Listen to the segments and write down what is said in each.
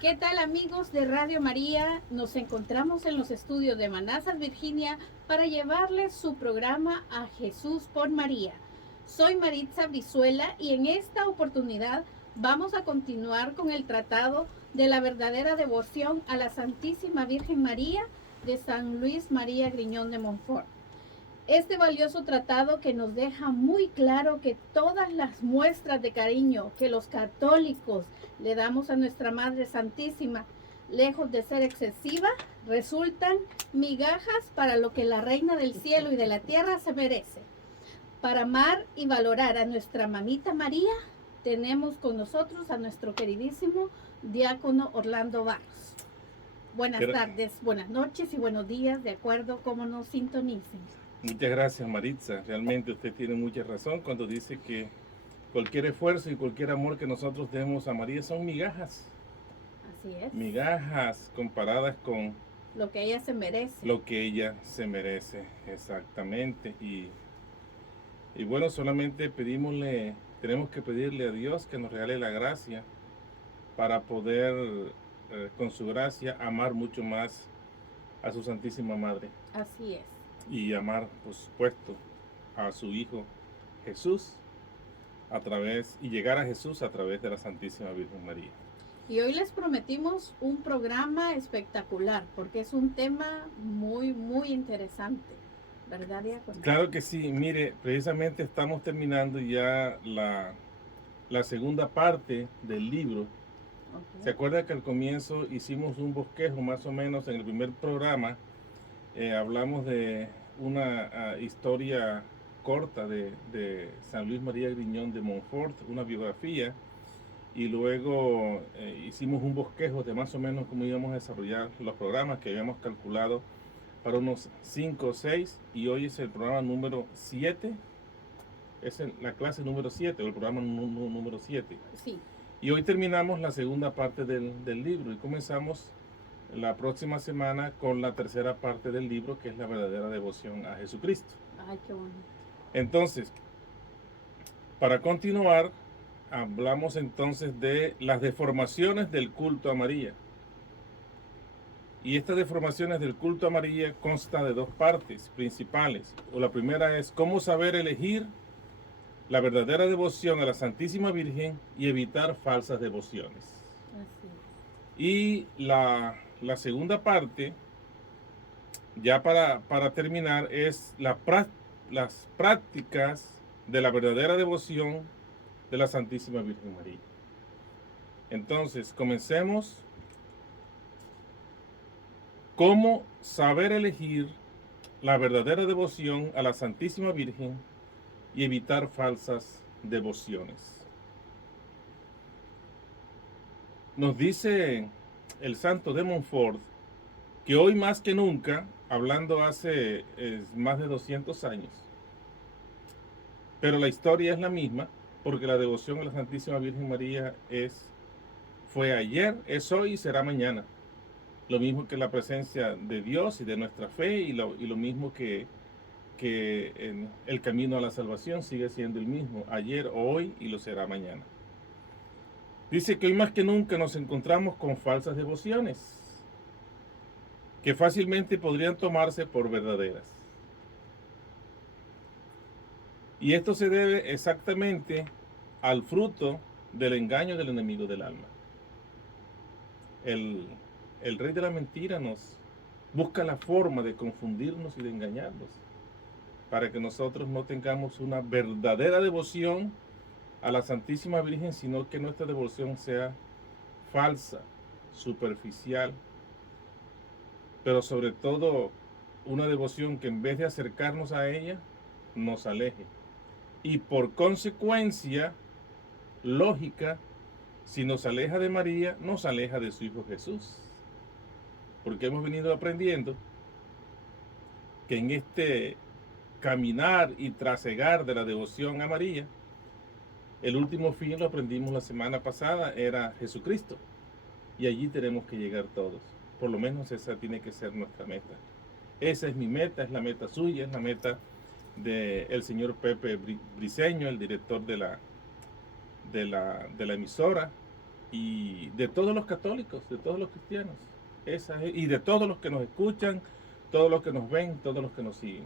¿Qué tal amigos de Radio María? Nos encontramos en los estudios de Manassas, Virginia, para llevarles su programa A Jesús por María. Soy Maritza Brizuela y en esta oportunidad vamos a continuar con el tratado de la verdadera devoción a la Santísima Virgen María de San Luis María Griñón de Montfort. Este valioso tratado que nos deja muy claro que todas las muestras de cariño que los católicos le damos a nuestra Madre Santísima, lejos de ser excesiva, resultan migajas para lo que la Reina del Cielo y de la Tierra se merece. Para amar y valorar a nuestra mamita María, tenemos con nosotros a nuestro queridísimo diácono Orlando Barros. Buenas tardes, buenas noches y buenos días, de acuerdo como nos sintonicen. Muchas gracias, Maritza. Realmente usted tiene mucha razón cuando dice que cualquier esfuerzo y cualquier amor que nosotros demos a María son migajas. Así es. Migajas comparadas con lo que ella se merece. Lo que ella se merece, exactamente. Y bueno, solamente tenemos que pedirle a Dios que nos regale la gracia para poder, con su gracia, amar mucho más a su Santísima Madre. Así es. Y amar, por supuesto, a su Hijo Jesús y llegar a Jesús a través de la Santísima Virgen María. Y hoy les prometimos un programa espectacular porque es un tema muy, muy interesante, ¿verdad, diácono? Claro que sí. Mire, precisamente estamos terminando ya la segunda parte del libro. Okay. ¿Se acuerda que al comienzo hicimos un bosquejo más o menos en el primer programa? Hablamos de una historia corta de San Luis María Griñón de Montfort, una biografía, y luego hicimos un bosquejo de más o menos cómo íbamos a desarrollar los programas que habíamos calculado para unos 5 o 6, y hoy es el programa número 7, es la clase número 7 o el programa número 7. Sí. Y hoy terminamos la segunda parte del libro y comenzamos la próxima semana con la tercera parte del libro, que es la verdadera devoción a Jesucristo. Ay, qué bonito. Entonces, para continuar, hablamos entonces de las deformaciones del culto a María. Y estas deformaciones del culto a María consta de dos partes principales. La primera es cómo saber elegir la verdadera devoción a la Santísima Virgen y evitar falsas devociones. Así. Y la segunda parte, ya para terminar, es las prácticas de la verdadera devoción de la Santísima Virgen María. Entonces, comencemos. ¿Cómo saber elegir la verdadera devoción a la Santísima Virgen y evitar falsas devociones? Nos dice el santo de Montfort que hoy más que nunca, hablando hace más de 200 años, pero la historia es la misma, porque la devoción a la Santísima Virgen María fue ayer, es hoy y será mañana. Lo mismo que la presencia de Dios y de nuestra fe, y lo mismo que el camino a la salvación sigue siendo el mismo, ayer, hoy y lo será mañana. Dice que hoy más que nunca nos encontramos con falsas devociones que fácilmente podrían tomarse por verdaderas. Y esto se debe exactamente al fruto del engaño del enemigo del alma. El rey de la mentira nos busca la forma de confundirnos y de engañarnos para que nosotros no tengamos una verdadera devoción a la Santísima Virgen, sino que nuestra devoción sea falsa, superficial, pero sobre todo una devoción que en vez de acercarnos a ella, nos aleje. Y por consecuencia lógica, si nos aleja de María, nos aleja de su Hijo Jesús. Porque hemos venido aprendiendo que en este caminar y trasegar de la devoción a María, el último fin, lo aprendimos la semana pasada, era Jesucristo. Y allí tenemos que llegar todos. Por lo menos esa tiene que ser nuestra meta. Esa es mi meta, es la meta suya, es la meta del señor Pepe Briceño, el director de la emisora, y de todos los católicos, de todos los cristianos. Y de todos los que nos escuchan, todos los que nos ven, todos los que nos siguen.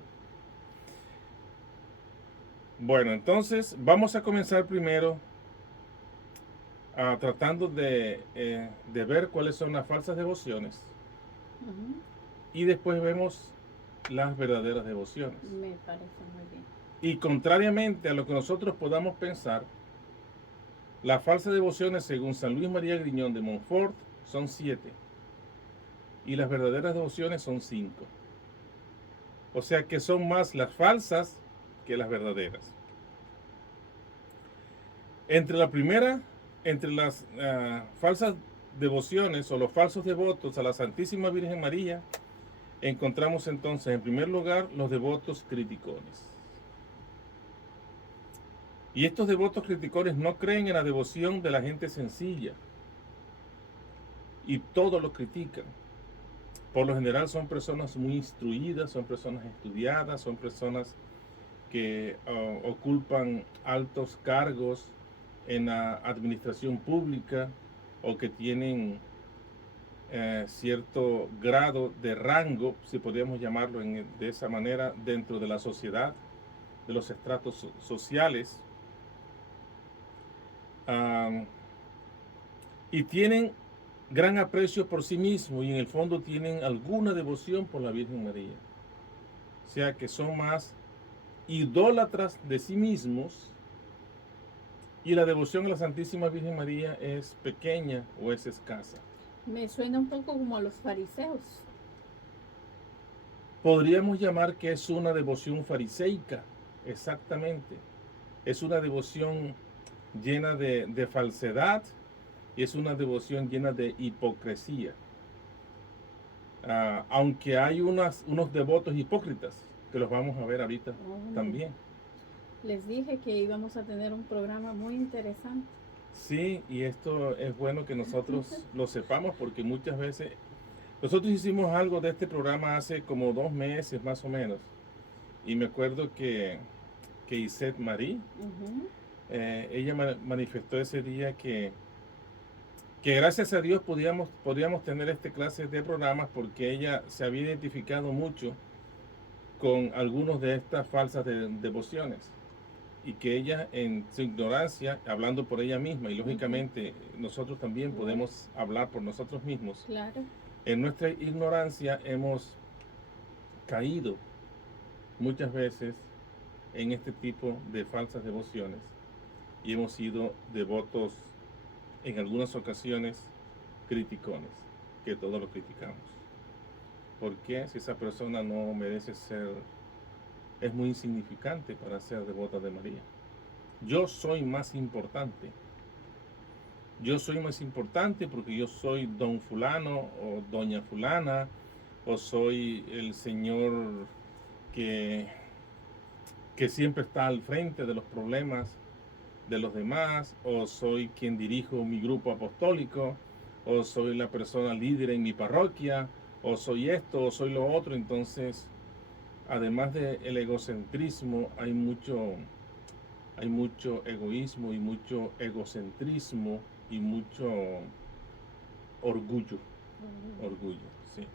Bueno, entonces vamos a comenzar primero tratando de ver cuáles son las falsas devociones. Ujú. Y después vemos las verdaderas devociones. Me parece muy bien. Y contrariamente a lo que nosotros podamos pensar, las falsas devociones, según San Luis María Griñón de Montfort, son 7. Y las verdaderas devociones son 5. O sea que son más las falsas que las verdaderas. Entre las falsas devociones o los falsos devotos a la Santísima Virgen María, encontramos entonces en primer lugar los devotos criticones. Y estos devotos criticones no creen en la devoción de la gente sencilla y todo lo critican. Por lo general son personas muy instruidas, son personas estudiadas, son personas que ocupan altos cargos en la administración pública o que tienen cierto grado de rango, si podríamos llamarlo de esa manera, dentro de la sociedad, de los estratos sociales. Y tienen gran aprecio por sí mismos y en el fondo tienen alguna devoción por la Virgen María. O sea que son más idólatras de sí mismos y la devoción a la Santísima Virgen María es pequeña o es escasa. Me suena un poco como a los fariseos. Podríamos llamar que es una devoción fariseica, exactamente. Es una devoción llena de falsedad y es una devoción llena de hipocresía. Aunque hay unos devotos hipócritas, que los vamos a ver ahorita también. Les dije que íbamos a tener un programa muy interesante. Sí, y esto es bueno que nosotros lo sepamos porque muchas veces nosotros hicimos algo de este programa hace como 2 meses más o menos. Y me acuerdo que Isette Marie, ella manifestó ese día que gracias a Dios podíamos tener esta clase de programas porque ella se había identificado mucho con algunos de estas falsas devociones y que ella en su ignorancia, hablando por ella misma y lógicamente nosotros también podemos hablar por nosotros mismos, Claro. En nuestra ignorancia hemos caído muchas veces en este tipo de falsas devociones y hemos sido devotos en algunas ocasiones criticones, que todos lo criticamos. ¿Por qué? Si esa persona no merece es muy insignificante para ser devota de María. Yo soy más importante. Yo soy más importante porque yo soy don fulano o doña fulana, o soy el señor que siempre está al frente de los problemas de los demás, o soy quien dirijo mi grupo apostólico, o soy la persona líder en mi parroquia, o soy esto, o soy lo otro. Entonces, además del egocentrismo, hay mucho egoísmo y mucho egocentrismo y mucho orgullo. Orgullo, sí.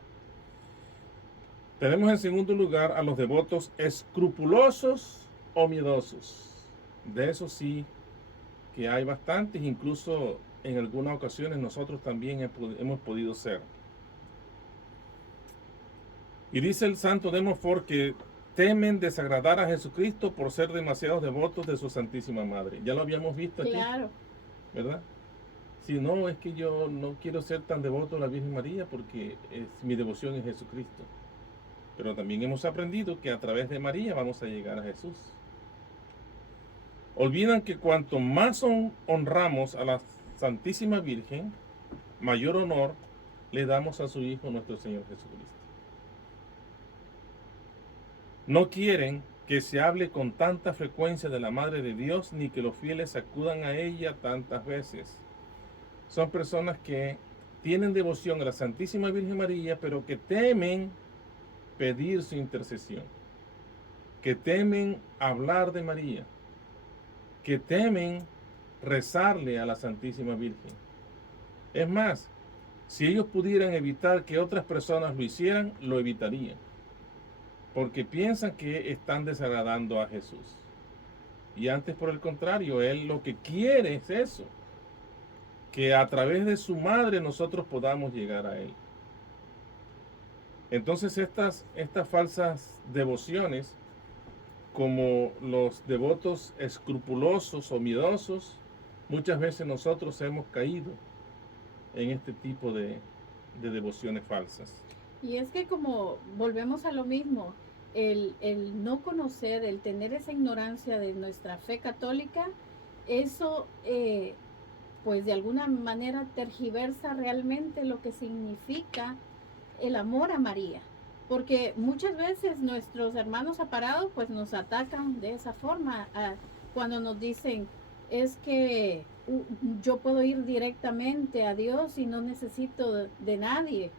Tenemos en segundo lugar a los devotos escrupulosos o miedosos. De eso sí que hay bastantes, incluso en algunas ocasiones nosotros también hemos podido ser. Y dice el santo de Montfort que temen desagradar a Jesucristo por ser demasiados devotos de su Santísima Madre. Ya lo habíamos visto aquí. Claro. ¿Verdad? Si no, es que yo no quiero ser tan devoto a la Virgen María porque mi devoción es Jesucristo. Pero también hemos aprendido que a través de María vamos a llegar a Jesús. Olvidan que cuanto más honramos a la Santísima Virgen, mayor honor le damos a su Hijo nuestro Señor Jesucristo. No quieren que se hable con tanta frecuencia de la Madre de Dios, ni que los fieles acudan a ella tantas veces. Son personas que tienen devoción a la Santísima Virgen María, pero que temen pedir su intercesión, que temen hablar de María, que temen rezarle a la Santísima Virgen. Es más, si ellos pudieran evitar que otras personas lo hicieran, lo evitarían. Porque piensan que están desagradando a Jesús. Y antes, por el contrario, Él lo que quiere es eso. Que a través de su madre nosotros podamos llegar a Él. Entonces estas falsas devociones, como los devotos escrupulosos o miedosos, muchas veces nosotros hemos caído en este tipo de devociones falsas. Y es que como volvemos a lo mismo, el no conocer, el tener esa ignorancia de nuestra fe católica, eso pues de alguna manera tergiversa realmente lo que significa el amor a María. Porque muchas veces nuestros hermanos aparados pues nos atacan de esa forma cuando nos dicen es que yo puedo ir directamente a Dios y no necesito de nadie.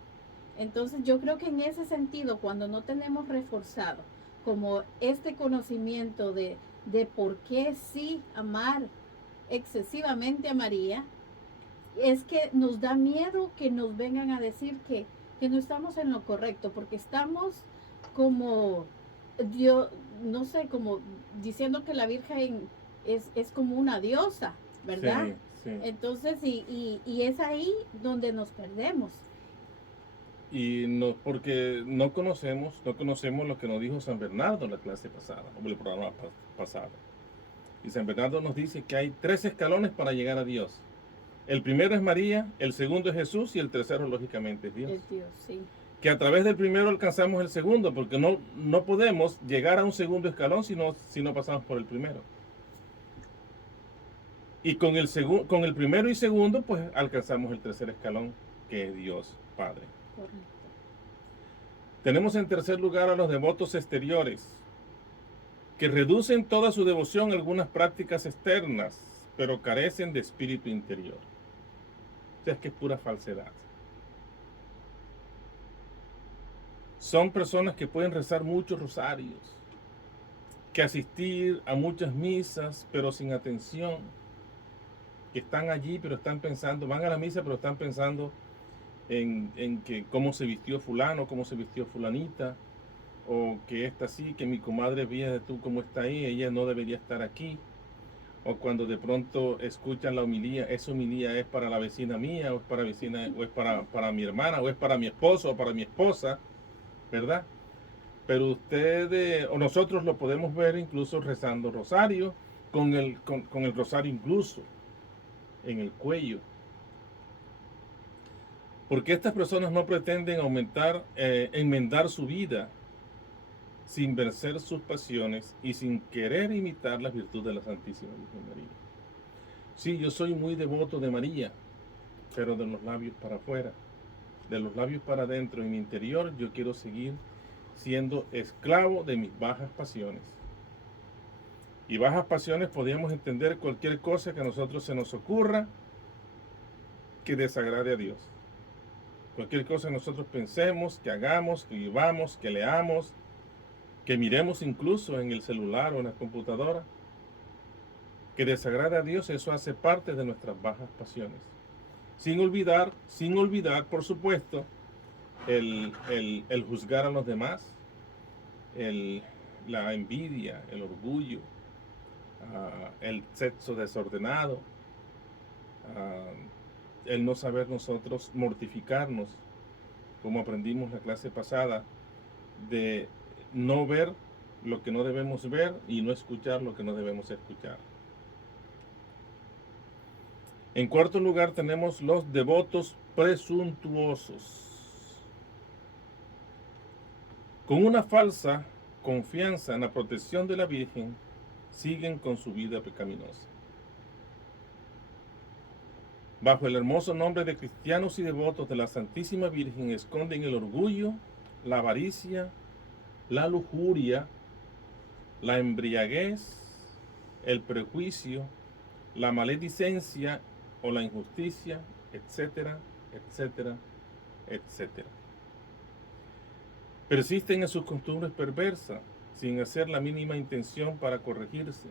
Entonces yo creo que en ese sentido, cuando no tenemos reforzado como este conocimiento de por qué sí amar excesivamente a María, es que nos da miedo que nos vengan a decir que no estamos en lo correcto, porque estamos como, Dios, no sé, como diciendo que la Virgen es como una diosa, ¿verdad? Sí, sí. Entonces, y es ahí donde nos perdemos. Y no, porque no conocemos lo que nos dijo San Bernardo en la clase pasada, o el programa pasado. Y San Bernardo nos dice que hay 3 escalones para llegar a Dios. El primero es María, el segundo es Jesús y el tercero, lógicamente, es Dios. Es Dios, sí. Que a través del primero alcanzamos el segundo, porque no podemos llegar a un segundo escalón si no pasamos por el primero. Y con el primero y segundo, pues alcanzamos el tercer escalón, que es Dios Padre. Correcto. Tenemos en tercer lugar a los devotos exteriores, que reducen toda su devoción a algunas prácticas externas, pero carecen de espíritu interior. O sea, es que es pura falsedad. Son personas que pueden rezar muchos rosarios, que asistir a muchas misas, pero sin atención, que están allí, pero están pensando, van a la misa, pero están pensando en que cómo se vistió fulano, cómo se vistió fulanita, o que esta sí, que mi comadre vía de tú cómo está ahí, ella no debería estar aquí. O cuando de pronto escuchan la homilía, esa homilía es para la vecina mía, o es para vecina, o es para mi hermana, o es para mi esposo, o para mi esposa, ¿verdad? Pero ustedes, o nosotros lo podemos ver incluso rezando rosario, con el rosario incluso en el cuello. Porque estas personas no pretenden enmendar su vida sin vencer sus pasiones y sin querer imitar las virtudes de la Santísima Virgen María. Sí, yo soy muy devoto de María, pero de los labios para afuera, de los labios para adentro, en mi interior, yo quiero seguir siendo esclavo de mis bajas pasiones. Y bajas pasiones podríamos entender cualquier cosa que a nosotros se nos ocurra que desagrade a Dios. Cualquier cosa que nosotros pensemos, que hagamos, que vivamos, que leamos, que miremos incluso en el celular o en la computadora, que desagrade a Dios, eso hace parte de nuestras bajas pasiones. Sin olvidar, por supuesto, el juzgar a los demás, la envidia, el orgullo, el sexo desordenado, el no saber nosotros mortificarnos, como aprendimos la clase pasada, de no ver lo que no debemos ver y no escuchar lo que no debemos escuchar. En cuarto lugar tenemos los devotos presuntuosos. Con una falsa confianza en la protección de la Virgen, siguen con su vida pecaminosa. Bajo el hermoso nombre de cristianos y devotos de la Santísima Virgen esconden el orgullo, la avaricia, la lujuria, la embriaguez, el prejuicio, la maledicencia o la injusticia, etcétera, etcétera, etcétera. Persisten en sus costumbres perversas, sin hacer la mínima intención para corregirse.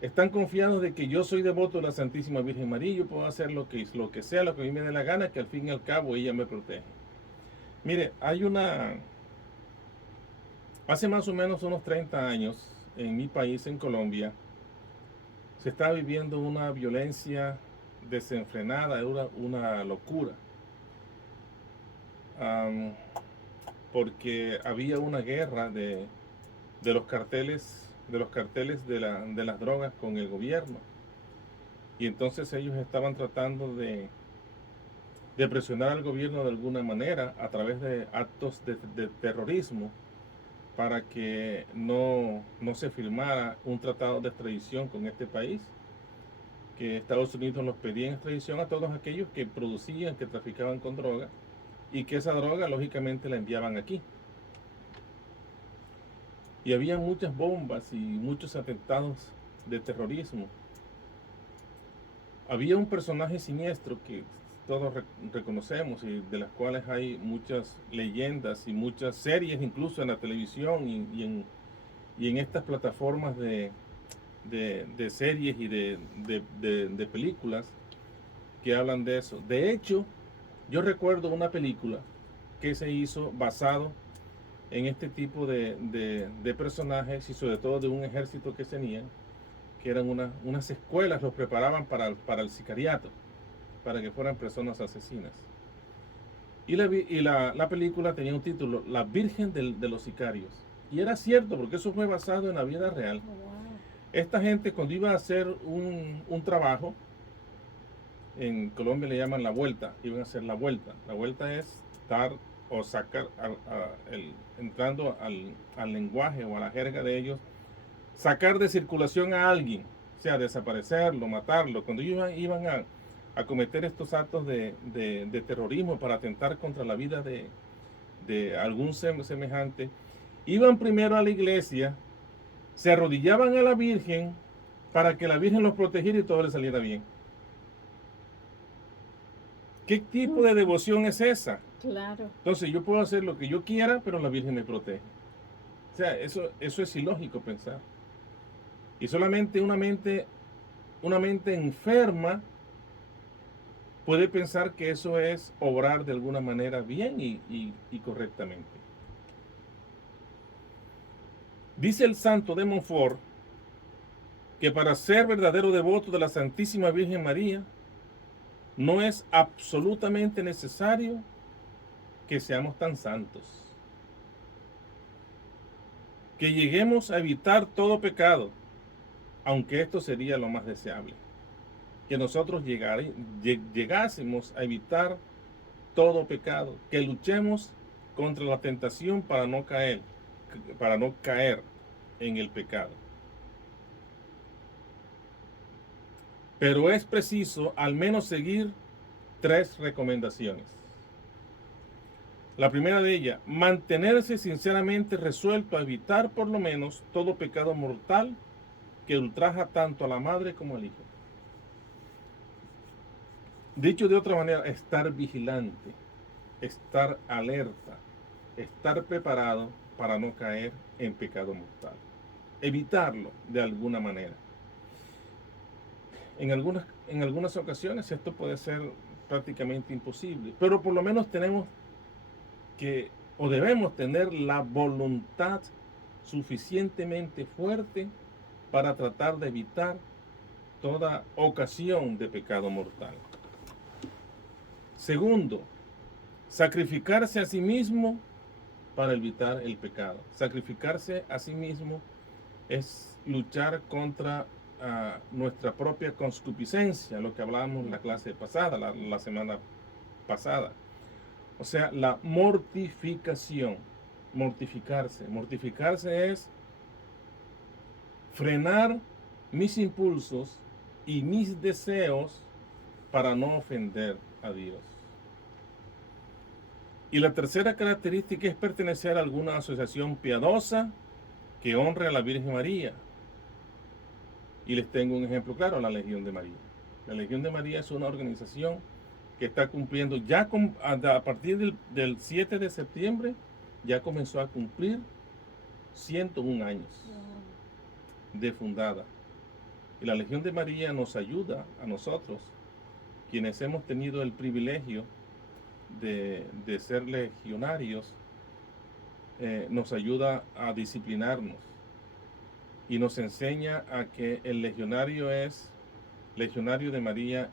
están confiados de que yo soy devoto de la Santísima Virgen María y yo puedo hacer lo que sea, lo que a mí me dé la gana, que al fin y al cabo ella me protege. Mire, hace más o menos unos 30 años, en mi país, en Colombia, se está viviendo una violencia desenfrenada, una locura. Porque había una guerra de los carteles de las drogas con el gobierno. Y entonces ellos estaban tratando de presionar al gobierno de alguna manera a través de actos de terrorismo para que no se firmara un tratado de extradición con este país, que Estados Unidos los pedía en extradición a todos aquellos que producían, que traficaban con droga, y que esa droga lógicamente la enviaban aquí. Y había muchas bombas y muchos atentados de terrorismo. Había un personaje siniestro que todos reconocemos y de las cuales hay muchas leyendas y muchas series, incluso en la televisión y en estas plataformas de series y de películas que hablan de eso. De hecho, yo recuerdo una película que se hizo basado en este tipo de personajes y sobre todo de un ejército que tenían, que eran unas escuelas, los preparaban para el sicariato, para que fueran personas asesinas. Y la película tenía un título, La Virgen de los Sicarios. Y era cierto, porque eso fue basado en la vida real. Oh, wow. Esta gente, cuando iba a hacer un trabajo, en Colombia le llaman la vuelta, iban a hacer la vuelta. La vuelta es dar o sacar, entrando al lenguaje o a la jerga de ellos, sacar de circulación a alguien, o sea, desaparecerlo, matarlo. Cuando iban a cometer estos actos de terrorismo para atentar contra la vida de algún semejante, iban primero a la iglesia, se arrodillaban a la Virgen para que la Virgen los protegiera y todo les saliera bien. ¿Qué tipo de devoción es esa? Claro. Entonces yo puedo hacer lo que yo quiera, pero la Virgen me protege. O sea, eso es ilógico pensar. Y solamente una mente enferma puede pensar que eso es obrar de alguna manera bien y correctamente. Dice el santo de Montfort que para ser verdadero devoto de la Santísima Virgen María, no es absolutamente necesario que seamos tan santos, que lleguemos a evitar todo pecado, aunque esto sería lo más deseable, que nosotros llegásemos a evitar todo pecado, que luchemos contra la tentación para no caer en el pecado. Pero es preciso al menos seguir 3 recomendaciones. La primera de ellas, mantenerse sinceramente resuelto a evitar por lo menos todo pecado mortal que ultraja tanto a la madre como al hijo. Dicho de otra manera, estar vigilante, estar alerta, estar preparado para no caer en pecado mortal. Evitarlo de alguna manera. En algunas ocasiones esto puede ser prácticamente imposible, pero por lo menos tenemos que, o debemos tener la voluntad suficientemente fuerte para tratar de evitar toda ocasión de pecado mortal. Segundo, sacrificarse a sí mismo para evitar el pecado. Sacrificarse a sí mismo es luchar contra nuestra propia concupiscencia, lo que hablábamos en la clase pasada, la semana pasada. O sea, la mortificación. Mortificarse es frenar mis impulsos y mis deseos para no ofender a Dios. Y la tercera característica es pertenecer a alguna asociación piadosa que honre a la Virgen María. Y les tengo un ejemplo claro, la Legión de María. La Legión de María es una organización que está cumpliendo a partir del 7 de septiembre, ya comenzó a cumplir 101 años de fundada. Y la Legión de María nos ayuda a nosotros, quienes hemos tenido el privilegio de ser legionarios, nos ayuda a disciplinarnos y nos enseña a que el legionario es legionario de María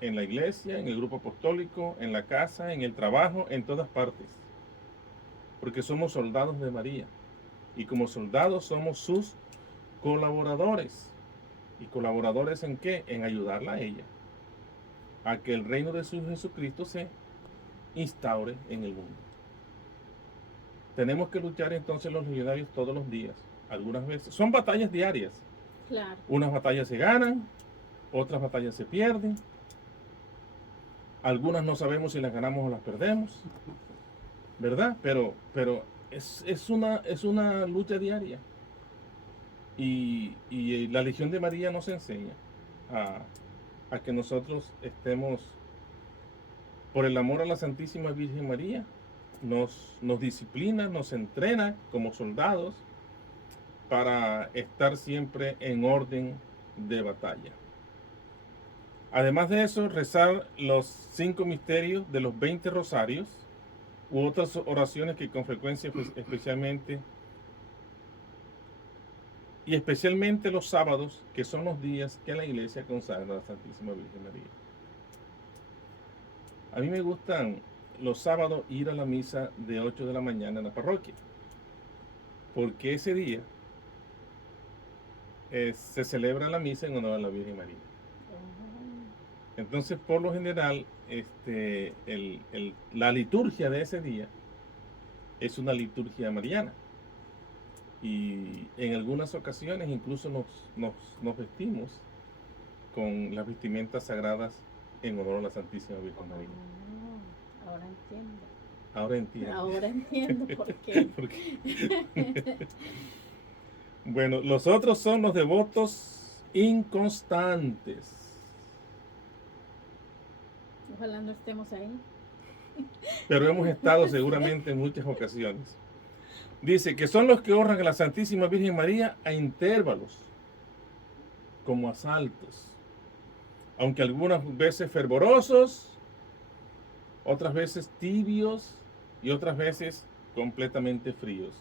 en la iglesia, en el grupo apostólico, en la casa, en el trabajo, en todas partes. Porque somos soldados de María. Y como soldados somos sus colaboradores. ¿Y colaboradores en qué? En ayudarla a ella. A que el reino de su Jesucristo se instaure en el mundo. Tenemos que luchar entonces los legionarios todos los días. Algunas veces. Son batallas diarias. Claro. Unas batallas se ganan, otras batallas se pierden. Algunas no sabemos si las ganamos o las perdemos, ¿verdad? Pero es una lucha diaria. Y la Legión de María nos enseña a que nosotros estemos, por el amor a la Santísima Virgen María, nos disciplina, nos entrena como soldados para estar siempre en orden de batalla. Además de eso, rezar los 5 misterios de los 20 rosarios u otras oraciones que con frecuencia, pues, especialmente los sábados, que son los días que la iglesia consagra a la Santísima Virgen María. A mí me gustan los sábados ir a la misa de 8 de la mañana en la parroquia, porque ese día se celebra la misa en honor a la Virgen María. Entonces, por lo general, la liturgia de ese día es una liturgia mariana. Y en algunas ocasiones incluso nos vestimos con las vestimentas sagradas en honor a la Santísima Virgen María. Ahora entiendo. Ahora entiendo. Ahora entiendo por qué. Bueno, los otros son los devotos inconstantes. Ojalá no estemos ahí. Pero hemos estado seguramente en muchas ocasiones. Dice que son los que honran a la Santísima Virgen María a intervalos, como a saltos, aunque algunas veces fervorosos, otras veces tibios y otras veces completamente fríos.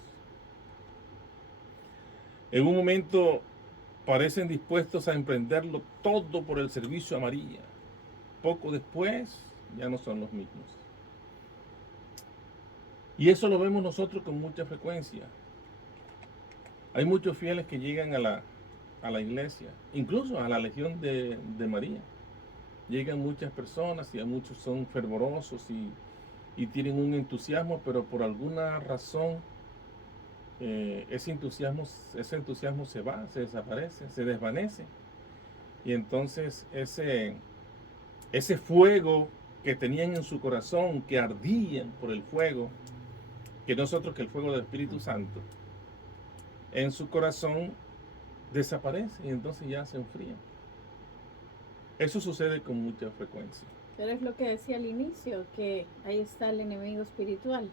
En un momento parecen dispuestos a emprenderlo todo por el servicio a María. Poco después ya no son los mismos. Y eso lo vemos nosotros con mucha frecuencia. Hay muchos fieles que llegan a la iglesia, incluso a la Legión de María. Llegan muchas personas y a muchos son fervorosos y tienen un entusiasmo, pero por alguna razón ese entusiasmo se va, se desaparece, se desvanece. Y entonces ese fuego que tenían en su corazón, que ardían por el fuego, que no es otro que el fuego del Espíritu Santo, en su corazón desaparece y entonces ya se enfrían. Eso sucede con mucha frecuencia. Pero es lo que decía al inicio, que ahí está el enemigo espiritual.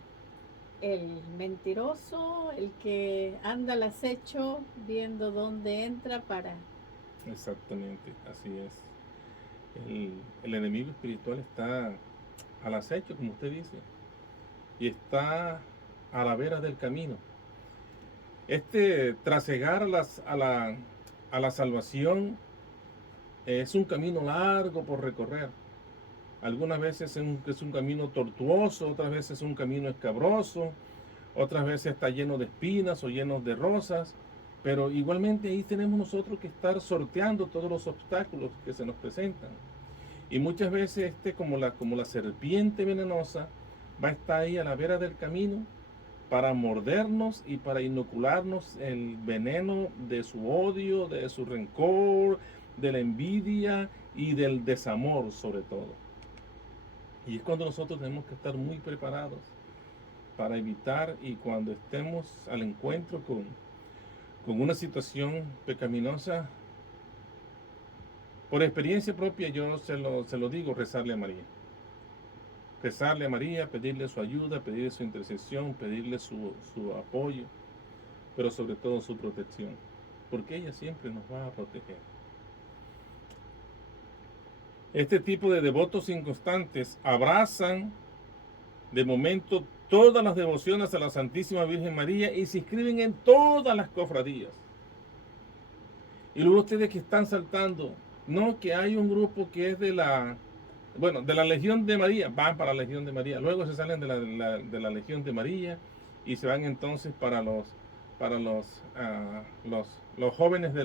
El mentiroso, el que anda al acecho viendo dónde entra para... Exactamente, así es. El enemigo espiritual está al acecho, como usted dice, y está a la vera del camino. Trasegar a la salvación es un camino largo por recorrer. Algunas veces es un camino tortuoso, otras veces es un camino escabroso, otras veces está lleno de espinas o lleno de rosas, pero igualmente ahí tenemos nosotros que estar sorteando todos los obstáculos que se nos presentan. Y muchas veces como la serpiente venenosa va a estar ahí a la vera del camino para mordernos y para inocularnos el veneno de su odio, de su rencor, de la envidia y del desamor sobre todo. Y es cuando nosotros tenemos que estar muy preparados para evitar, y cuando estemos al encuentro con una situación pecaminosa, por experiencia propia yo se lo digo, rezarle a María. Rezarle a María, pedirle su ayuda, pedirle su intercesión, pedirle su apoyo, pero sobre todo su protección, porque ella siempre nos va a proteger. Este tipo de devotos inconstantes abrazan de momento todas las devociones a la Santísima Virgen María y se inscriben en todas las cofradías. Y luego ustedes que están saltando, no, que hay un grupo que es de la Legión de María, van para la Legión de María, luego se salen de la Legión de María y se van entonces para los jóvenes de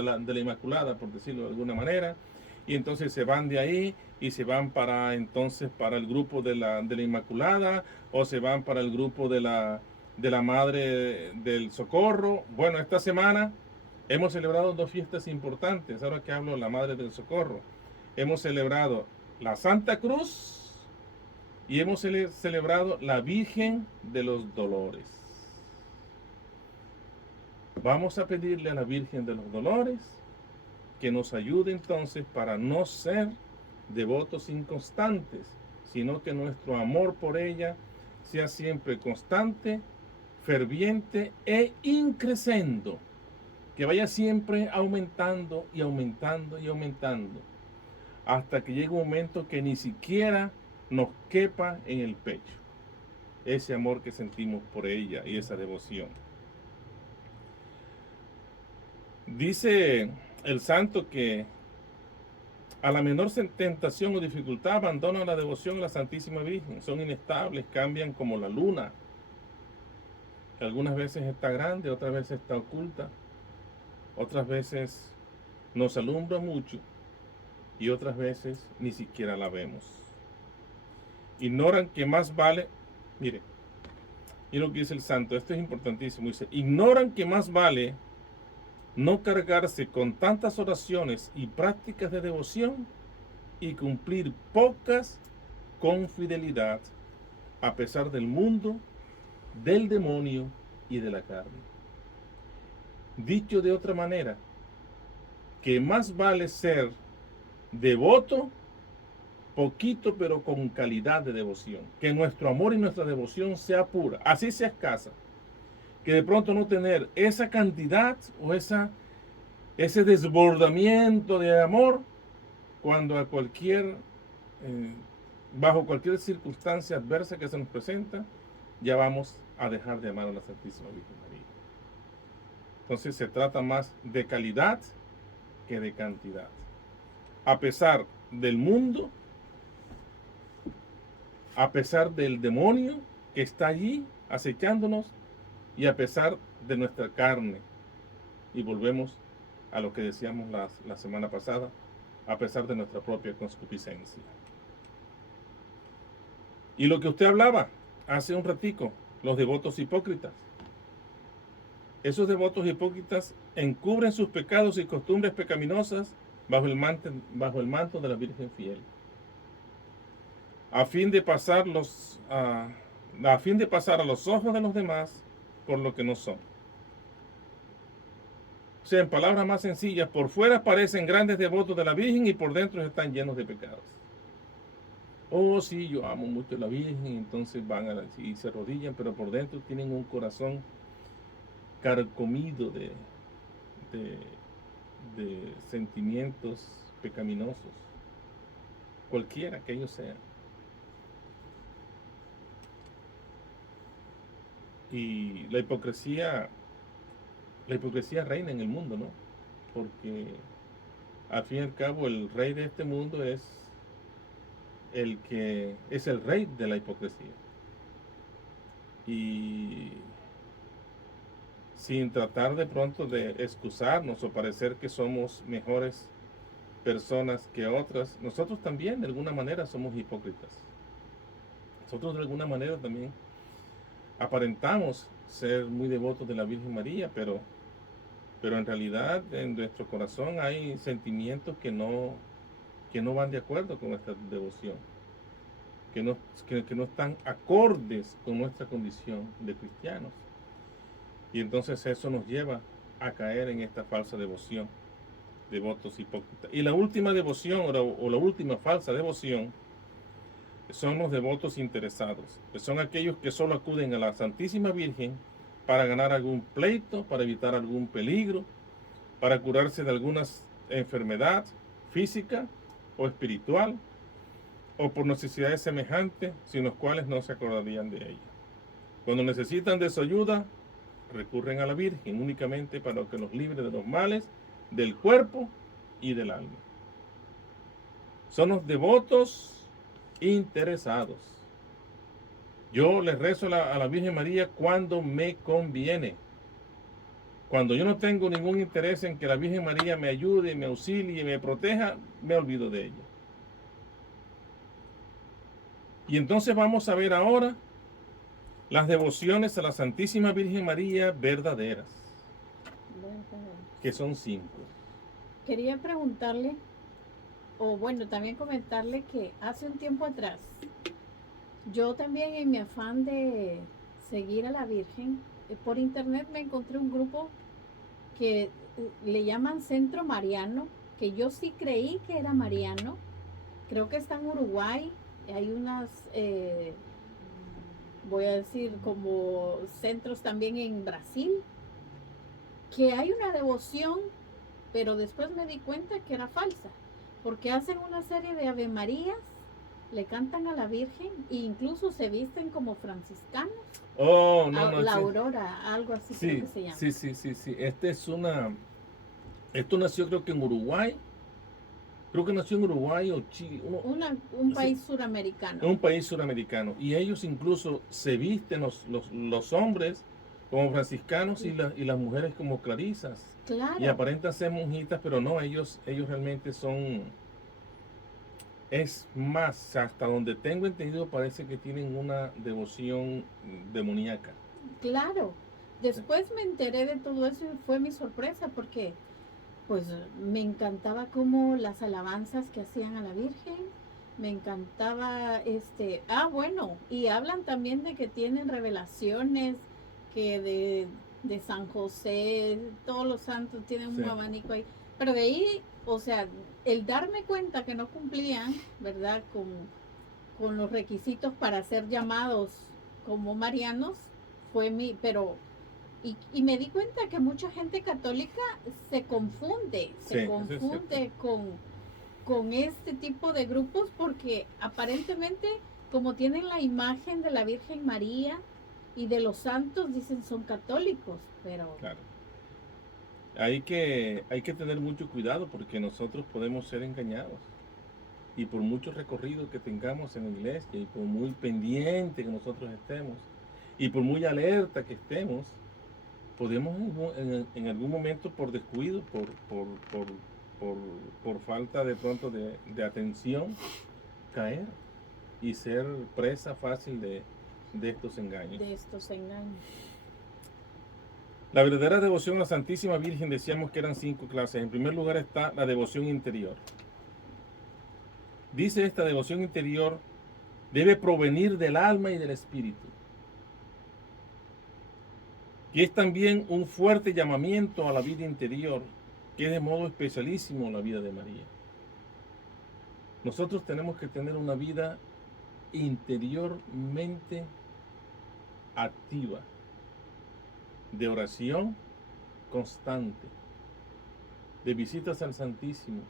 la Inmaculada, por decirlo de alguna manera, y entonces se van de ahí y se van para el grupo de la Inmaculada, o se van para el grupo de la Madre del Socorro. Bueno, esta semana hemos celebrado dos fiestas importantes, ahora que hablo de la Madre del Socorro. Hemos celebrado la Santa Cruz y hemos celebrado la Virgen de los Dolores. Vamos a pedirle a la Virgen de los Dolores que nos ayude entonces para no ser devotos inconstantes, sino que nuestro amor por ella sea siempre constante, ferviente e increscendo, que vaya siempre aumentando y aumentando y aumentando, hasta que llegue un momento que ni siquiera nos quepa en el pecho ese amor que sentimos por ella y esa devoción. Dice el santo que a la menor tentación o dificultad abandonan la devoción a la Santísima Virgen. Son inestables, cambian como la luna, que algunas veces está grande, otras veces está oculta, otras veces nos alumbra mucho y otras veces ni siquiera la vemos. Ignoran que más vale, mire lo que dice el santo, esto es importantísimo, dice, ignoran que más vale no cargarse con tantas oraciones y prácticas de devoción y cumplir pocas con fidelidad, a pesar del mundo, del demonio y de la carne. Dicho de otra manera, que más vale ser devoto, poquito pero con calidad de devoción, que nuestro amor y nuestra devoción sea pura, así sea escasa, que de pronto no tener esa cantidad o ese desbordamiento de amor cuando bajo cualquier circunstancia adversa que se nos presenta, ya vamos a dejar de amar a la Santísima Virgen María. Entonces se trata más de calidad que de cantidad. A pesar del mundo, a pesar del demonio que está allí acechándonos y a pesar de nuestra carne. Y volvemos a lo que decíamos la semana pasada, a pesar de nuestra propia concupiscencia. Y lo que usted hablaba hace un ratico, los devotos hipócritas. Esos devotos hipócritas encubren sus pecados y costumbres pecaminosas bajo el manto de la Virgen fiel, a fin de pasar a los ojos de los demás por lo que no son. O sea, en palabras más sencillas, por fuera parecen grandes devotos de la Virgen y por dentro están llenos de pecados. Oh, sí, yo amo mucho a la Virgen, entonces van y se arrodillan, pero por dentro tienen un corazón carcomido de sentimientos pecaminosos, cualquiera que ellos sean. Y la hipocresía reina en el mundo, ¿no? Porque al fin y al cabo el rey de este mundo es el rey de la hipocresía. Y sin tratar de pronto de excusarnos o parecer que somos mejores personas que otras, nosotros también de alguna manera somos hipócritas. Nosotros de alguna manera también aparentamos ser muy devotos de la Virgen María, pero en realidad en nuestro corazón hay sentimientos que no van de acuerdo con nuestra devoción, que no están acordes con nuestra condición de cristianos. Y entonces eso nos lleva a caer en esta falsa devoción, devotos hipócritas. Y la última devoción o la última falsa devoción son los devotos interesados, que son aquellos que solo acuden a la Santísima Virgen para ganar algún pleito, para evitar algún peligro, para curarse de alguna enfermedad física o espiritual, o por necesidades semejantes, sin los cuales no se acordarían de ella. Cuando necesitan de su ayuda, recurren a la Virgen únicamente para que los libre de los males del cuerpo y del alma. Son los devotos interesados. Yo les rezo a la Virgen María cuando me conviene. Cuando yo no tengo ningún interés en que la Virgen María me ayude, me auxilie, me proteja, me olvido de ella. Y entonces vamos a ver ahora las devociones a la Santísima Virgen María verdaderas, que son 5. Quería preguntarle, o bueno, también comentarle que hace un tiempo atrás, yo también en mi afán de seguir a la Virgen, por internet me encontré un grupo que le llaman Centro Mariano, que yo sí creí que era mariano. Creo que está en Uruguay. Hay unas, voy a decir, como centros también en Brasil, que hay una devoción, pero después me di cuenta que era falsa, porque hacen una serie de Ave Marías, le cantan a la Virgen e incluso se visten como franciscanos. Oh, no, La sí. Aurora, algo así creo que se llama. Sí. Esto nació creo que en Uruguay. Creo que nació en Uruguay o Chile. Un país suramericano. Un país suramericano. Y ellos incluso se visten, los hombres, como franciscanos y las mujeres como clarisas. Claro. Y aparentan ser monjitas, pero no, ellos realmente son... Es más, hasta donde tengo entendido, parece que tienen una devoción demoníaca. Claro. Después me enteré de todo eso y fue mi sorpresa porque pues me encantaba como las alabanzas que hacían a la Virgen, me encantaba bueno, y hablan también de que tienen revelaciones, que de San José, todos los santos tienen un abanico ahí, pero de ahí, o sea, el darme cuenta que no cumplían, ¿verdad? Con los requisitos para ser llamados como marianos, pero y me di cuenta que mucha gente católica se confunde con este tipo de grupos porque aparentemente como tienen la imagen de la Virgen María y de los santos, dicen son católicos, pero... Claro. Hay que tener mucho cuidado porque nosotros podemos ser engañados. Y por mucho recorrido que tengamos en la iglesia y por muy pendiente que nosotros estemos y por muy alerta que estemos, podemos en algún momento por descuido, por falta de pronto de atención, caer y ser presa fácil de estos engaños. La verdadera devoción a la Santísima Virgen, decíamos que eran 5 clases. En primer lugar está la devoción interior. Dice esta devoción interior debe provenir del alma y del espíritu. Y es también un fuerte llamamiento a la vida interior, que es de modo especialísimo la vida de María. Nosotros tenemos que tener una vida interiormente activa, de oración constante, de visitas al Santísimo,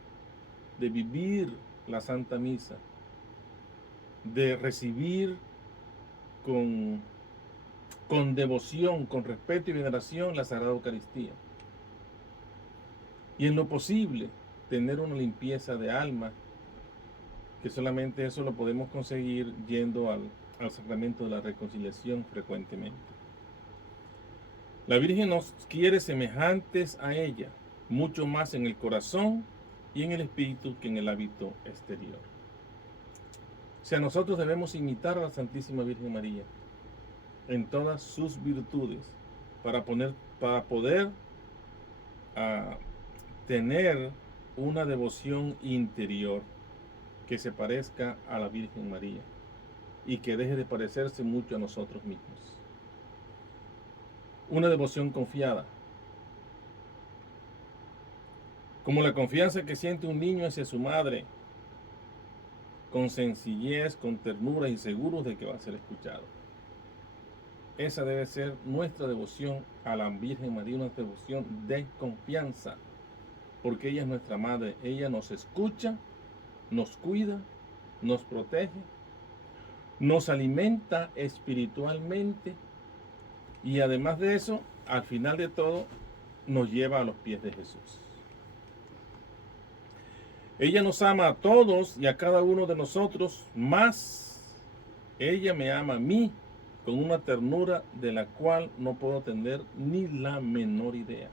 de vivir la Santa Misa, de recibir con devoción, con respeto y veneración la Sagrada Eucaristía. Y en lo posible, tener una limpieza de alma, que solamente eso lo podemos conseguir yendo al sacramento de la reconciliación frecuentemente. La Virgen nos quiere semejantes a ella, mucho más en el corazón y en el espíritu que en el hábito exterior. O sea, nosotros debemos imitar a la Santísima Virgen María en todas sus virtudes para poder tener una devoción interior que se parezca a la Virgen María y que deje de parecerse mucho a nosotros mismos. Una devoción confiada, como la confianza que siente un niño hacia su madre, con sencillez, con ternura y seguros de que va a ser escuchado. Esa debe ser nuestra devoción a la Virgen María, una devoción de confianza, porque ella es nuestra madre, ella nos escucha nos cuida, nos protege, nos alimenta espiritualmente y además de eso, al final de todo, nos lleva a los pies de Jesús. Ella nos ama a todos y a cada uno de nosotros, más ella me ama a mí con una ternura de la cual no puedo tener ni la menor idea.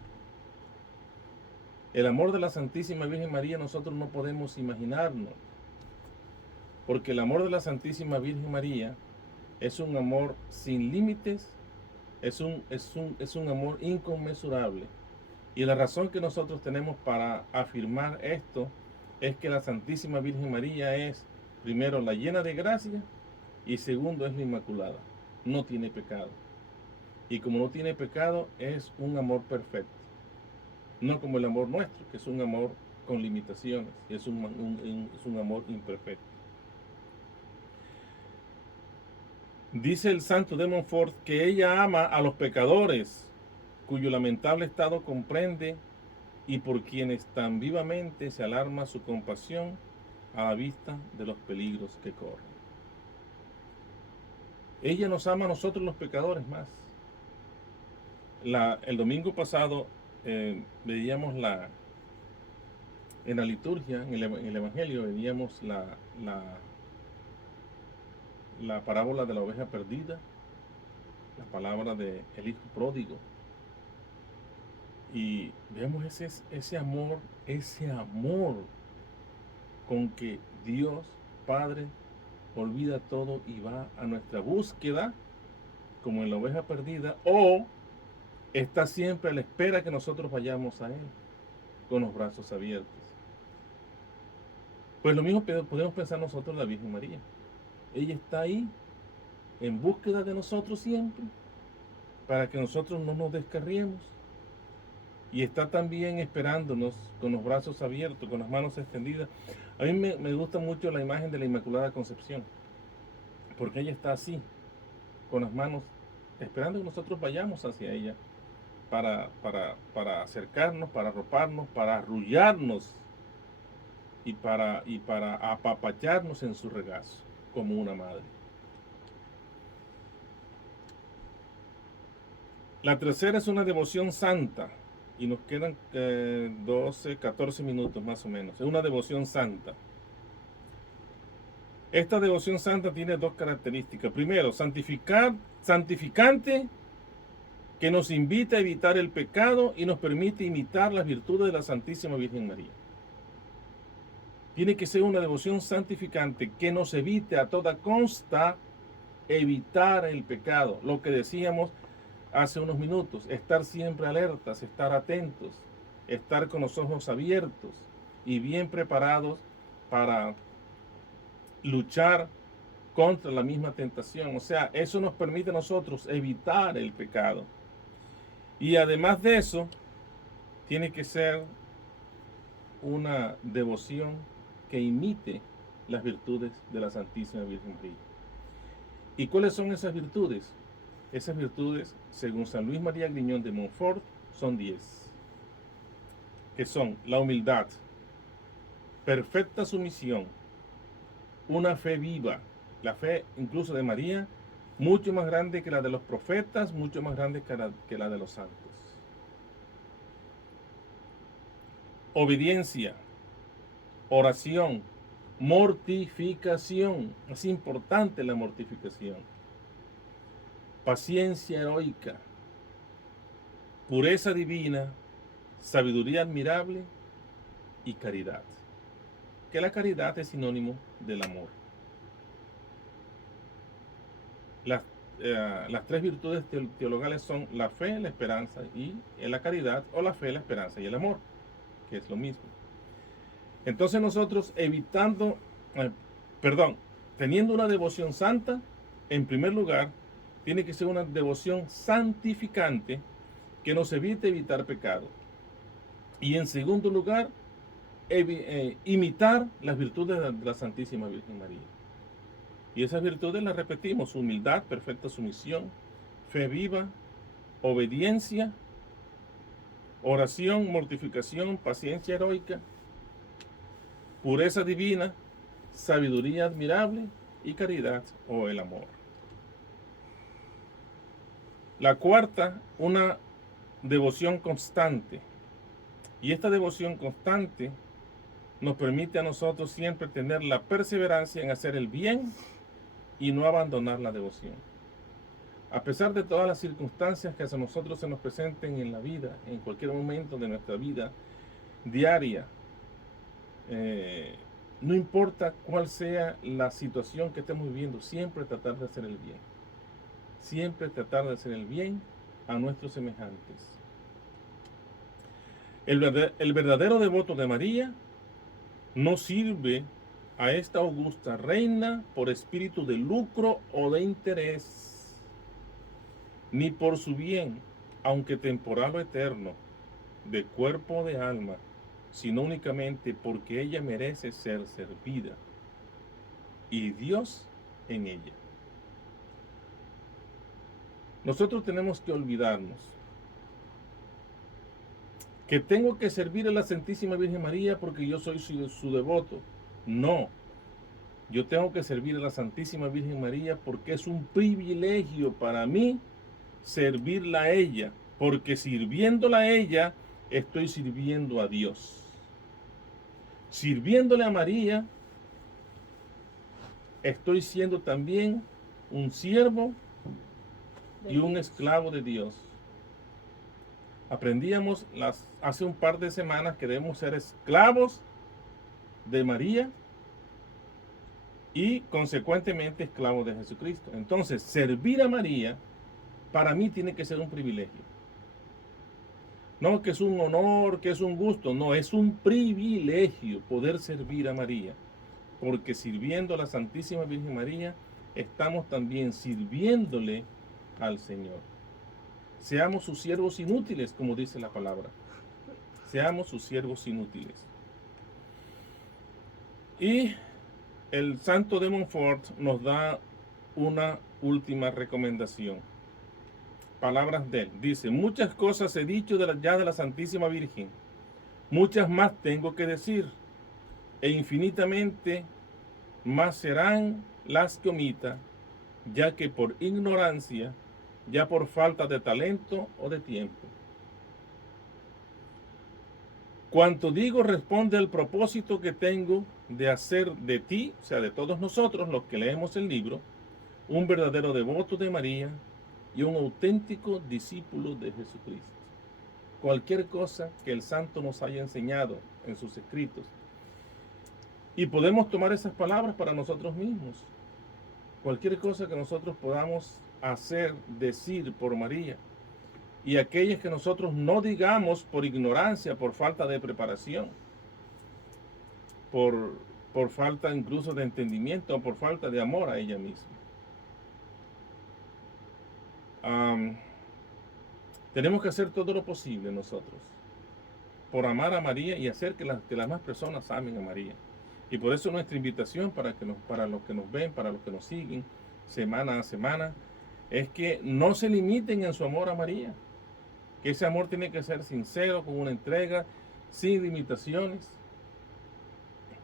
El amor de la Santísima Virgen María nosotros no podemos imaginarnos, porque el amor de la Santísima Virgen María es un amor sin límites, es un amor inconmensurable. Y la razón que nosotros tenemos para afirmar esto es que la Santísima Virgen María es, primero, la llena de gracia y segundo, es la Inmaculada. No tiene pecado. Y como no tiene pecado, es un amor perfecto. No como el amor nuestro, que es un amor con limitaciones, es un amor imperfecto. Dice el santo de Montfort que ella ama a los pecadores, cuyo lamentable estado comprende y por quienes tan vivamente se alarma su compasión a la vista de los peligros que corren. Ella nos ama a nosotros los pecadores más. El domingo pasado veíamos en la liturgia, en el Evangelio, veíamos la parábola de la oveja perdida, la palabra del hijo pródigo. Y vemos ese amor con que Dios Padre olvida todo y va a nuestra búsqueda, como en la oveja perdida, o está siempre a la espera que nosotros vayamos a Él, con los brazos abiertos. Pues lo mismo podemos pensar nosotros en la Virgen María. Ella está ahí, en búsqueda de nosotros siempre, para que nosotros no nos descarriemos. Y está también esperándonos con los brazos abiertos, con las manos extendidas. A mí me gusta mucho la imagen de la Inmaculada Concepción, porque ella está así, con las manos, esperando que nosotros vayamos hacia ella, para acercarnos, para arroparnos, para arrullarnos y para apapacharnos en su regazo, como una madre. La tercera es una devoción santa. Y nos quedan 12, 14 minutos más o menos. Es una devoción santa. Esta devoción santa tiene dos características. Primero, santificante, que nos invita a evitar el pecado y nos permite imitar las virtudes de la Santísima Virgen María. Tiene que ser una devoción santificante que nos evite a toda costa evitar el pecado. Lo que decíamos hace unos minutos, estar siempre alertas, estar atentos, estar con los ojos abiertos y bien preparados para luchar contra la misma tentación. O sea, eso nos permite a nosotros evitar el pecado. Y además de eso, tiene que ser una devoción que imite las virtudes de la Santísima Virgen María. ¿Y cuáles son esas virtudes? Esas virtudes, según San Luis María Griñón de Montfort, son 10, que son la humildad, perfecta sumisión, una fe viva, la fe incluso de María, mucho más grande que la de los profetas, mucho más grande que la de los santos. Obediencia, oración, mortificación, es importante la mortificación. Paciencia heroica, pureza divina, sabiduría admirable y caridad. Que la caridad es sinónimo del amor. Las tres virtudes teologales son la fe, la esperanza y la caridad, o la fe, la esperanza y el amor, que es lo mismo. Entonces nosotros teniendo una devoción santa, en primer lugar, tiene que ser una devoción santificante que nos evite evitar pecado. Y en segundo lugar, imitar las virtudes de la Santísima Virgen María. Y esas virtudes las repetimos: humildad, perfecta sumisión, fe viva, obediencia, oración, mortificación, paciencia heroica, pureza divina, sabiduría admirable y caridad o el amor. La cuarta, una devoción constante. Y esta devoción constante nos permite a nosotros siempre tener la perseverancia en hacer el bien y no abandonar la devoción. A pesar de todas las circunstancias que a nosotros se nos presenten en la vida, en cualquier momento de nuestra vida diaria, no importa cuál sea la situación que estemos viviendo, siempre tratar de hacer el bien. Siempre tratar de hacer el bien a nuestros semejantes. El verdadero devoto de María no sirve a esta augusta reina por espíritu de lucro o de interés, ni por su bien, aunque temporal o eterno, de cuerpo o de alma, sino únicamente porque ella merece ser servida y Dios en ella. Nosotros tenemos que olvidarnos que tengo que servir a la Santísima Virgen María porque yo soy su devoto. No, yo tengo que servir a la Santísima Virgen María porque es un privilegio para mí servirla a ella, porque sirviéndola a ella estoy sirviendo a Dios. Sirviéndole a María estoy siendo también un siervo y un esclavo de Dios. Aprendíamos hace un par de semanas que debemos ser esclavos de María y consecuentemente esclavos de Jesucristo. Entonces, servir a María para mí tiene que ser un privilegio. No que es un honor, que es un gusto, no, es un privilegio poder servir a María, porque sirviendo a la Santísima Virgen María, estamos también sirviéndole al Señor. Seamos sus siervos inútiles, como dice la palabra. Seamos sus siervos inútiles. Y el santo de Montfort nos da una última recomendación. Palabras de él. Dice, muchas cosas he dicho ya de la Santísima Virgen. Muchas más tengo que decir. E infinitamente más serán las que omita, ya que por ignorancia, ya por falta de talento o de tiempo. Cuanto digo responde al propósito que tengo de hacer de ti, o sea, de todos nosotros los que leemos el libro, un verdadero devoto de María y un auténtico discípulo de Jesucristo. Cualquier cosa que el santo nos haya enseñado en sus escritos. Y podemos tomar esas palabras para nosotros mismos. Cualquier cosa que nosotros podamos hacer, decir por María. Y aquellas que nosotros no digamos por ignorancia, por falta de preparación, por falta incluso de entendimiento o por falta de amor a ella misma. Tenemos que hacer todo lo posible nosotros por amar a María y hacer que las demás personas amen a María. Y por eso nuestra invitación para los que nos ven, para los que nos siguen semana a semana, es que no se limiten en su amor a María. Que ese amor tiene que ser sincero, con una entrega, sin limitaciones.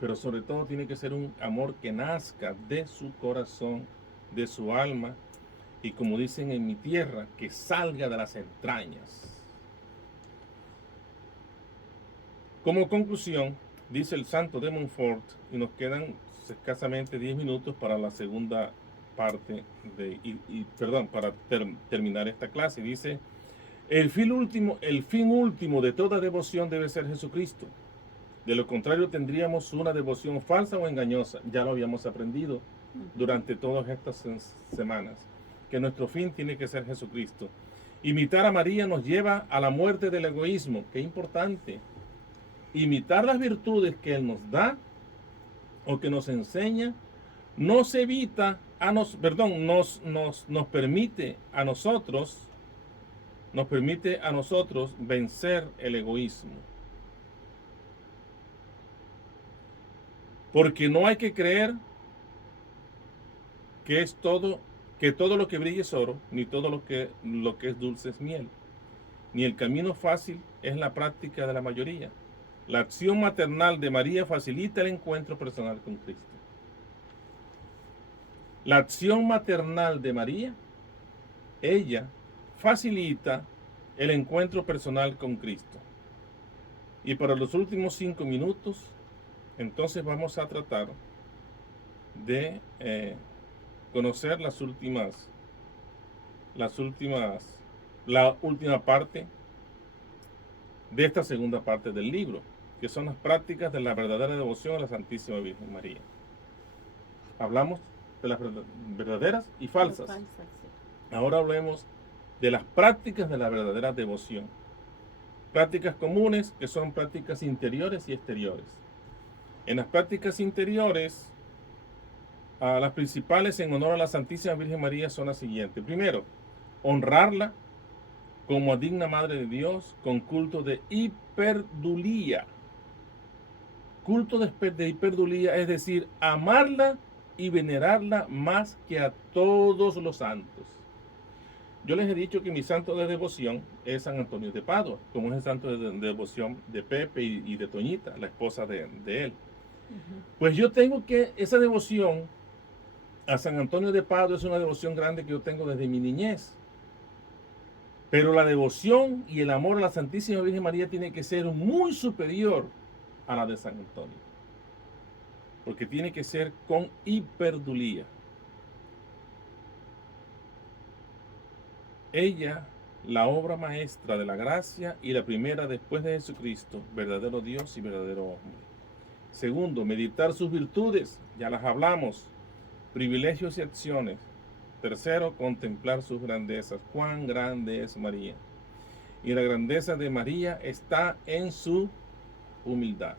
Pero sobre todo tiene que ser un amor que nazca de su corazón, de su alma. Y como dicen en mi tierra, que salga de las entrañas. Como conclusión, dice el santo de Montfort, y nos quedan escasamente 10 minutos para la segunda parte, para terminar esta clase. Dice, el fin último de toda devoción debe ser Jesucristo. De lo contrario tendríamos una devoción falsa o engañosa. Ya lo habíamos aprendido durante todas estas semanas. Que nuestro fin tiene que ser Jesucristo. Imitar a María nos lleva a la muerte del egoísmo. Qué importante. Imitar las virtudes que Él nos da o que nos enseña nos permite a nosotros vencer el egoísmo. Porque no hay que creer que todo lo que brilla es oro, ni todo lo que es dulce es miel. Ni el camino fácil es la práctica de la mayoría. La acción maternal de María facilita el encuentro personal con Cristo. la acción maternal de María, ella facilita el encuentro personal con Cristo. Y para los últimos 5 minutos, entonces vamos a tratar de conocer la última parte de esta segunda parte del libro, que son las prácticas de la verdadera devoción a la Santísima Virgen María. Hablamos de las verdaderas y falsas. Ahora hablemos de las prácticas de la verdadera devoción. Prácticas comunes, que son prácticas interiores y exteriores. En las prácticas interiores, las principales en honor a la Santísima Virgen María son las siguientes. Primero, honrarla como digna Madre de Dios con culto de hiperdulía. Culto de hiperdulía, es decir, amarla y venerarla más que a todos los santos. Yo les he dicho que mi santo de devoción es San Antonio de Padua, como es el santo de devoción de Pepe y de Toñita, la esposa de él. Pues yo tengo que esa devoción a San Antonio de Padua es una devoción grande que yo tengo desde mi niñez. Pero la devoción y el amor a la Santísima Virgen María tiene que ser muy superior a la de San Antonio. Porque tiene que ser con hiperdulía. Ella, la obra maestra de la gracia y la primera después de Jesucristo, verdadero Dios y verdadero hombre. Segundo, meditar sus virtudes, ya las hablamos, privilegios y acciones. Tercero, contemplar sus grandezas. Cuán grande es María. Y la grandeza de María está en su humildad.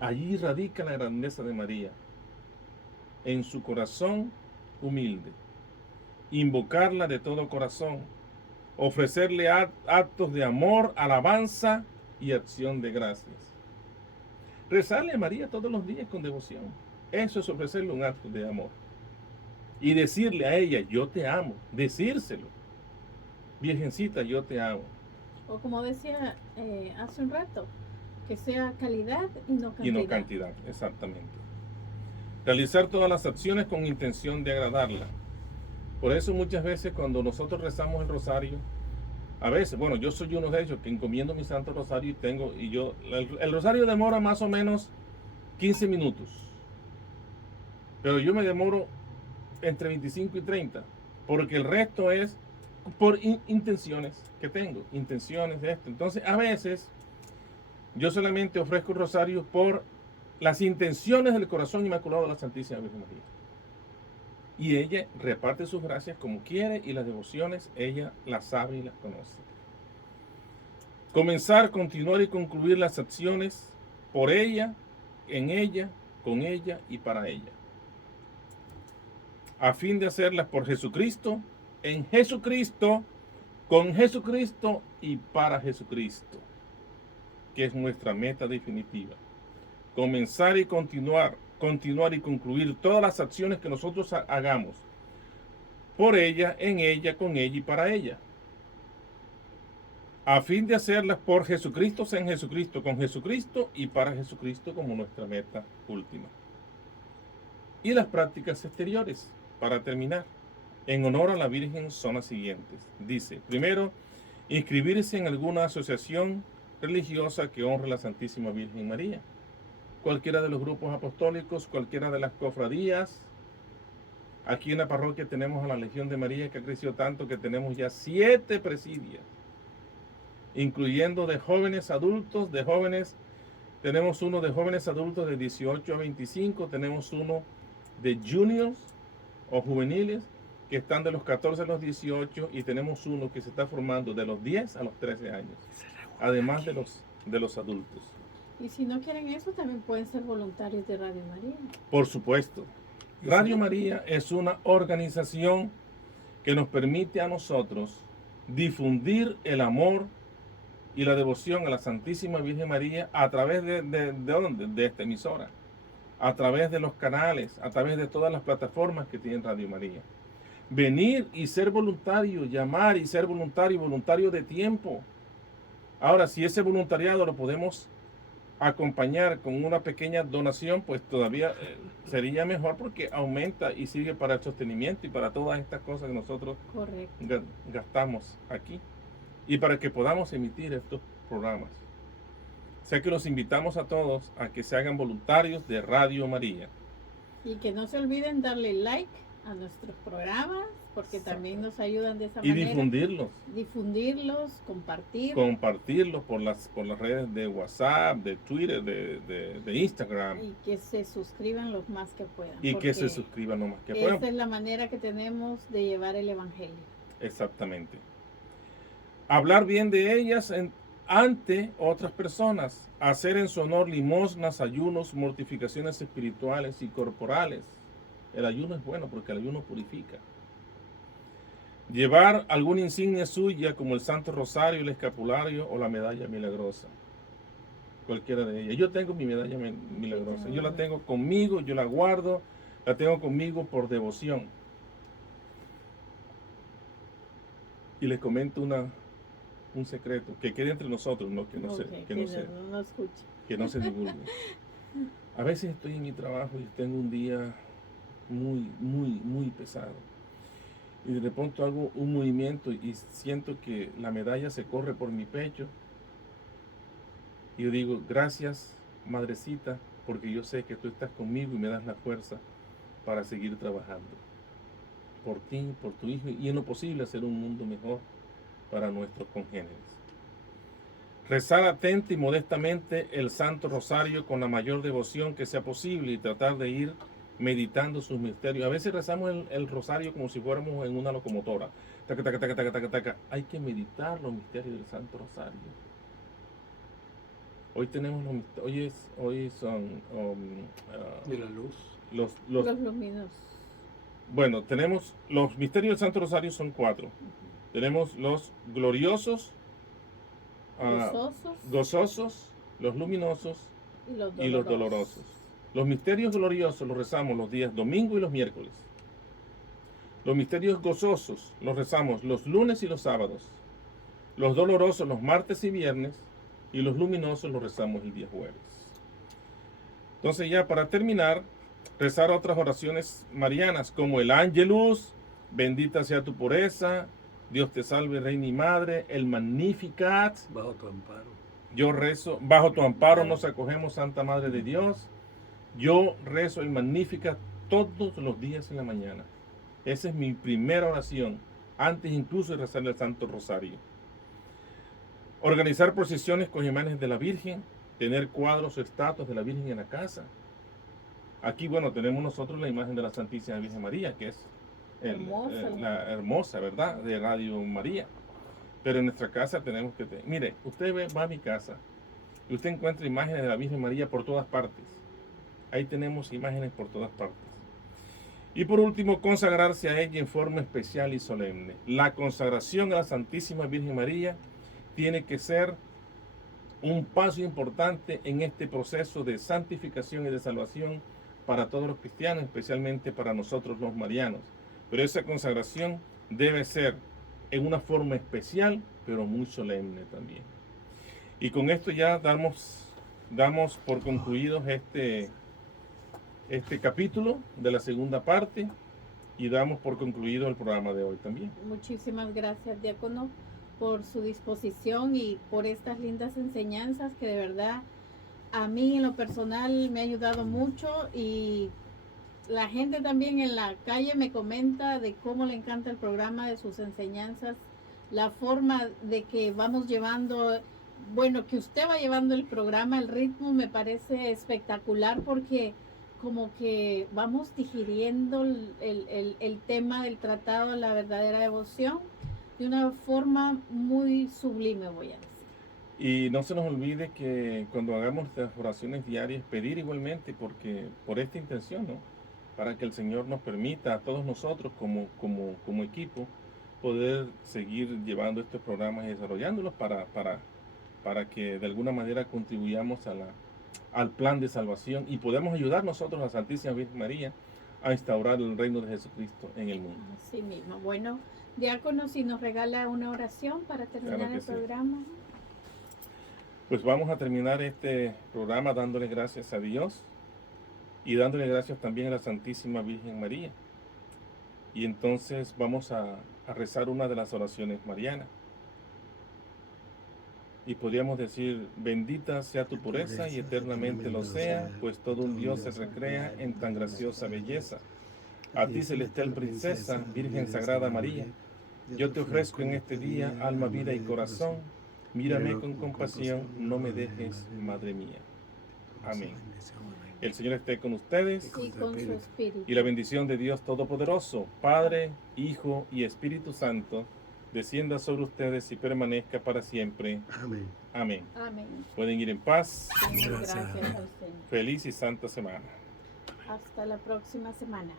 Allí radica la grandeza de María, en su corazón humilde. Invocarla de todo corazón, ofrecerle actos de amor, alabanza y acción de gracias. Rezarle a María todos los días con devoción. Eso es ofrecerle un acto de amor. Y decirle a ella, yo te amo, decírselo. Virgencita, yo te amo. O como decía hace un rato, que sea calidad y no cantidad. Y no cantidad, exactamente. Realizar todas las acciones con intención de agradarla. Por eso muchas veces cuando nosotros rezamos el rosario, a veces, bueno, yo soy uno de ellos que encomiendo mi santo rosario el rosario demora más o menos 15 minutos. Pero yo me demoro entre 25 y 30, porque el resto es por intenciones que tengo, intenciones de esto. Entonces, a veces, yo solamente ofrezco el rosario por las intenciones del corazón inmaculado de la Santísima Virgen María. Y ella reparte sus gracias como quiere y las devociones ella las sabe y las conoce. Comenzar, continuar y concluir las acciones por ella, en ella, con ella y para ella. A fin de hacerlas por Jesucristo, en Jesucristo, con Jesucristo y para Jesucristo, que es nuestra meta definitiva. Comenzar y continuar y concluir todas las acciones que nosotros hagamos por ella, en ella, con ella y para ella. A fin de hacerlas por Jesucristo, en Jesucristo, con Jesucristo y para Jesucristo como nuestra meta última. Y las prácticas exteriores, para terminar, en honor a la Virgen son las siguientes. Dice, primero, inscribirse en alguna asociación religiosa que honre a la Santísima Virgen María. Cualquiera de los grupos apostólicos, cualquiera de las cofradías. Aquí en la parroquia tenemos a la Legión de María, que ha crecido tanto que tenemos ya 7 presidias, incluyendo de jóvenes adultos, tenemos uno de jóvenes adultos de 18 a 25, tenemos uno de juniors o juveniles que están de los 14 a los 18 y tenemos uno que se está formando de los 10 a los 13 años, además de los adultos. Y si no quieren eso, también pueden ser voluntarios de Radio María. Por supuesto. Radio María es una organización que nos permite a nosotros difundir el amor y la devoción a la Santísima Virgen María a través de esta emisora, a través de los canales, a través de todas las plataformas que tiene Radio María. Venir y ser voluntario, llamar y ser voluntario de tiempo. Ahora, si ese voluntariado lo podemos acompañar con una pequeña donación, pues todavía sería mejor porque aumenta y sirve para el sostenimiento y para todas estas cosas que nosotros Correcto. gastamos aquí y para que podamos emitir estos programas. O sea que los invitamos a todos a que se hagan voluntarios de Radio María. Y que no se olviden darle like a nuestros programas, porque también nos ayudan de esa manera. Y difundirlos. Difundirlos, compartirlos por las redes de WhatsApp, de Twitter, de Instagram. Y que se suscriban los más que puedan. Y que se suscriban lo más que puedan. Esa es la manera que tenemos de llevar el Evangelio. Exactamente. Hablar bien de ellas ante otras personas. Hacer en su honor limosnas, ayunos, mortificaciones espirituales y corporales. El ayuno es bueno porque el ayuno purifica. Llevar alguna insignia suya como el Santo Rosario, el escapulario o la medalla milagrosa. Cualquiera de ellas. Yo tengo mi medalla milagrosa. Yo la tengo conmigo, yo la guardo, la tengo conmigo por devoción. Y les comento un secreto que quede entre nosotros, ¿no? Que no se divulgue. A veces estoy en mi trabajo y tengo un día muy pesado. Y de pronto hago un movimiento y siento que la medalla se corre por mi pecho. Y yo digo, gracias, madrecita, porque yo sé que tú estás conmigo y me das la fuerza para seguir trabajando. Por ti, por tu hijo, y en lo posible hacer un mundo mejor para nuestros congéneres. Rezar atenta y modestamente el Santo Rosario con la mayor devoción que sea posible y tratar de ir meditando sus misterios. A veces rezamos el rosario como si fuéramos en una locomotora. Taca, taca, taca, taca, taca, taca. Hay que meditar los misterios del Santo Rosario. Hoy tenemos hoy son de la luz. Los luminosos. Bueno, tenemos los misterios del Santo Rosario son 4. Tenemos los gloriosos, gozosos, los luminosos y los dolorosos. Los misterios gloriosos los rezamos los días domingo y los miércoles. Los misterios gozosos los rezamos los lunes y los sábados. Los dolorosos los martes y viernes. Y los luminosos los rezamos el día jueves. Entonces ya para terminar, rezar otras oraciones marianas como el Ángelus, bendita sea tu pureza, Dios te salve, Reina y Madre, el Magnificat. Bajo tu amparo. Yo rezo, bajo tu amparo nos acogemos, Santa Madre de Dios. Yo rezo el Magnificat todos los días en la mañana. Esa es mi primera oración, antes incluso de rezar el Santo Rosario. Organizar procesiones con imágenes de la Virgen, tener cuadros o estatuas de la Virgen en la casa. Aquí, bueno, tenemos nosotros la imagen de la Santísima Virgen María, que es la hermosa, ¿verdad?, de Radio María. Pero en nuestra casa tenemos que tener. Mire, usted va a mi casa y usted encuentra imágenes de la Virgen María por todas partes. Ahí tenemos imágenes por todas partes. Y por último, consagrarse a ella en forma especial y solemne. La consagración a la Santísima Virgen María tiene que ser un paso importante en este proceso de santificación y de salvación para todos los cristianos, especialmente para nosotros los marianos. Pero esa consagración debe ser en una forma especial, pero muy solemne también. Y con esto ya damos por concluidos este capítulo de la segunda parte y damos por concluido el programa de hoy también. Muchísimas gracias, diácono, por su disposición y por estas lindas enseñanzas que de verdad a mí en lo personal me ha ayudado mucho, y la gente también en la calle me comenta de cómo le encanta el programa, de sus enseñanzas, la forma de que vamos llevando, bueno, que usted va llevando el programa, el ritmo me parece espectacular, porque como que vamos digiriendo el tema del tratado de la verdadera devoción de una forma muy sublime, voy a decir. Y no se nos olvide que cuando hagamos las oraciones diarias, pedir igualmente por esta intención, ¿no? Para que el Señor nos permita a todos nosotros como equipo poder seguir llevando estos programas y desarrollándolos para que de alguna manera contribuyamos al plan de salvación y podamos ayudar nosotros a la Santísima Virgen María a instaurar el reino de Jesucristo en el mundo. Así mismo. Bueno, diácono, si nos regala una oración para terminar el programa. Pues vamos a terminar este programa dándole gracias a Dios y dándole gracias también a la Santísima Virgen María. Y entonces vamos a rezar una de las oraciones marianas. Y podríamos decir: bendita sea tu pureza y eternamente lo sea, pues todo un Dios se recrea en tan graciosa belleza. A ti, celestial princesa, Virgen Sagrada María, yo te ofrezco en este día alma, vida y corazón. Mírame con compasión, no me dejes, Madre mía. Amén. El Señor esté con ustedes Y con su espíritu. y la bendición de Dios Todopoderoso, Padre, Hijo y Espíritu Santo, descienda sobre ustedes y permanezca para siempre. Amén. Amén. Amén. Pueden ir en paz. Demos Gracias. gracias al Señor. Feliz y santa semana. Hasta la próxima semana.